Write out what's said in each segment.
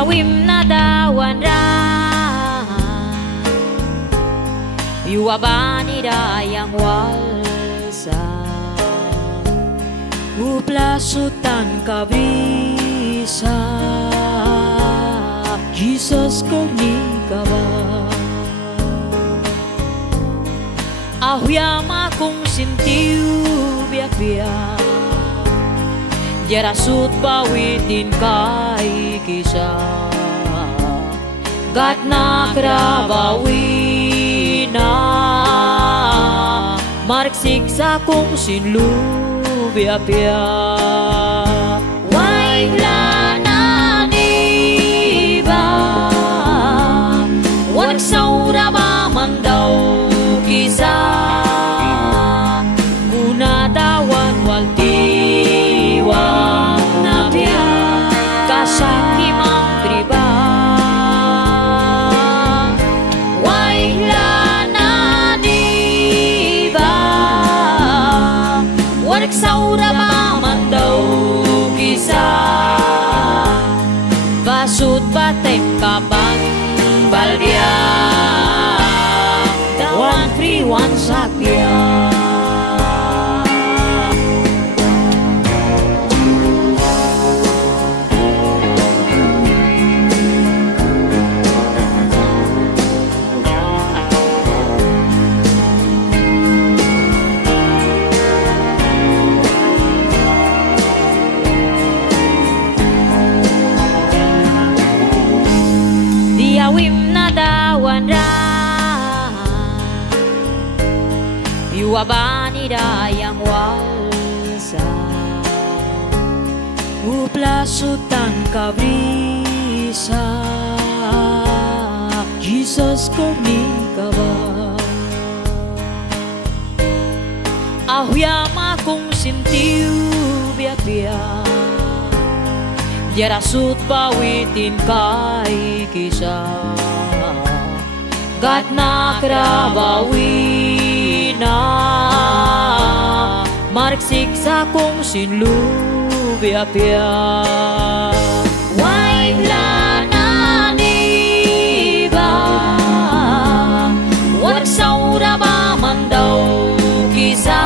Diawim na dawan ra Yuwabani dayang walsa Uplasutan kabrisa Jesus kornika ba Ahuyama kong sintiu biak-biak Jarasut bawitin kay kisa Gat na krabawina Mariksiksa kong sinlu biak-biak Waila na niba Wanak saura ba man daw kisa Kuna dawan waltiwa na biya Kasaki mang driba Waila na diba Wanak saura ba man daw kisa Basut batem kapan balbia One free, one sakya Diawim na dawan ra Yuwabani dayang walsa Uplasutan kabrisa Jesus kornika ba Ahuyama kong sintiu biak-biak Jarasut bawitin kay kisa Gat na krabawina Mariksiksa kong sinlu biak-biak Waila na niba Wanak saura ba man daw kisa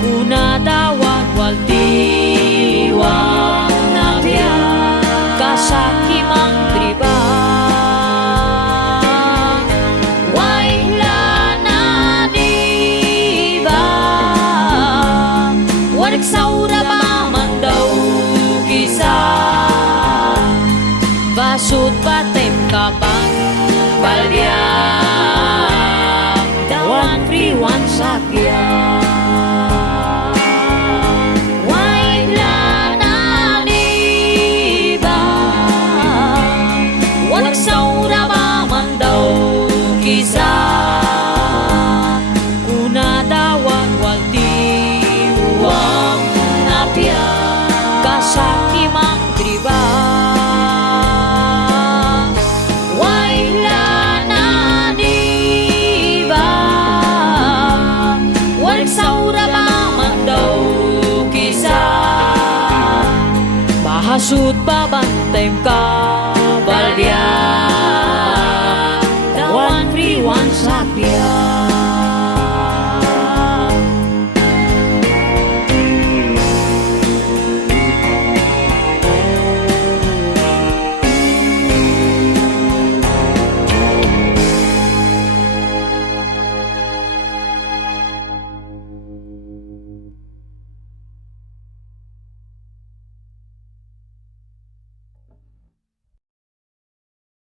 Kuna dawan waltiwa na biya Kasaki mang driba Waila na diba Wanak saura ba man daw kisa Basut batem kapang balbia One free, one sakya Saura ba man daw kisa Kuna dawan waltiwang napya Kasaki mang driba Waila na diba Wanak saura ba man daw kisa Bahasut babantay ka balbia One free, one sakya